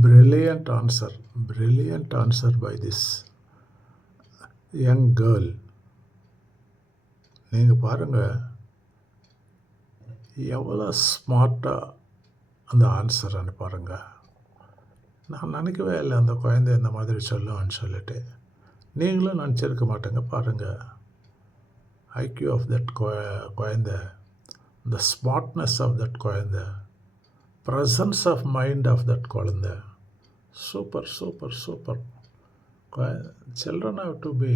brilliant answer by this young girl. நீங்கள் பாருங்கள் எவ்வளோ ஸ்மார்ட்டாக அந்த ஆன்சர்ன்னு பாருங்கள். நான் நினைக்கவே இல்லை அந்த குழந்தை இந்த மாதிரி சொல்லுவான்னு சொல்லிட்டு. நீங்களும் நினச்சிருக்க மாட்டேங்க. பாருங்கள் ஐக்யூ ஆஃப் தட் குழந்தை, the smartness of that குழந்தை, presence of mind of that குழந்தை. Super. Children have to be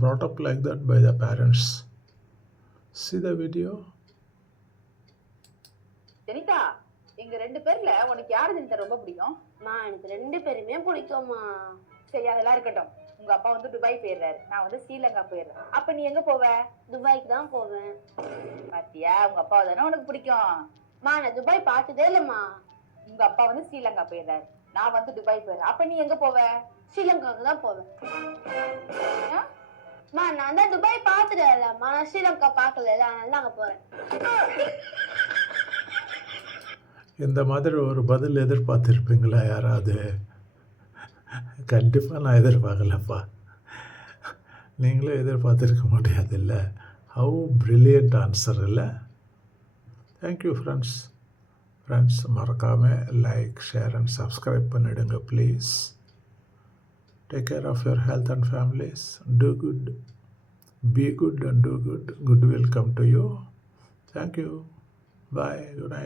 brought up like that by the parents. See the video. Jenitha, எங்க ரெண்டு பேர்ல உனக்கு யாரு ஜெனிதா ரொம்ப பிடிக்கும்? எனக்கு ரெண்டு பேருமே பிடிக்கும்மா. சரி, அதெல்லாம் இருக்கட்டும். உங்க அப்பா வந்து துபாய் போயிடுறாரு, நான் வந்து ஸ்ரீலங்கா போயிடுறேன். அப்ப நீ எங்க போவ? துபாய்க்கு தான் போவேன். பாத்தியா, உங்க அப்பா தானே உனக்கு பிடிக்கும். நான் துபாய் பார்த்ததே இல்லம்மா. உங்க அப்பா வந்து ஸ்ரீலங்கா போயிடுறாரு, நான் வந்து துபாய் போயிடுறேன். அப்ப நீ எங்க போவ? ஸ்ரீலங்காவுக்கு தான் போவேன். நான் தான் துபாய் பார்த்துட்டேன் இல்லம்மா, நான் ஸ்ரீலங்கா பார்க்கல, அதனால தான் அங்க போறேன். இந்த மாதிரி ஒரு பதில் எதிர்பார்த்துருப்பீங்களா யாராவது? கண்டிப்பாக நான் எதிர்பார்க்கலப்பா. நீங்களும் எதிர்பார்த்துருக்க முடியாதுல்ல. ஹவு பிரில்லியன்ட் ஆன்சர் இல்லை? தேங்க்யூ ஃப்ரெண்ட்ஸ் மறக்காமல் லைக், ஷேர் அண்ட் சப்ஸ்கிரைப் பண்ணிவிடுங்க please. Take care of your health and families. Do good. Be good and do good. Good will come to you. Thank you. Bye. Good night.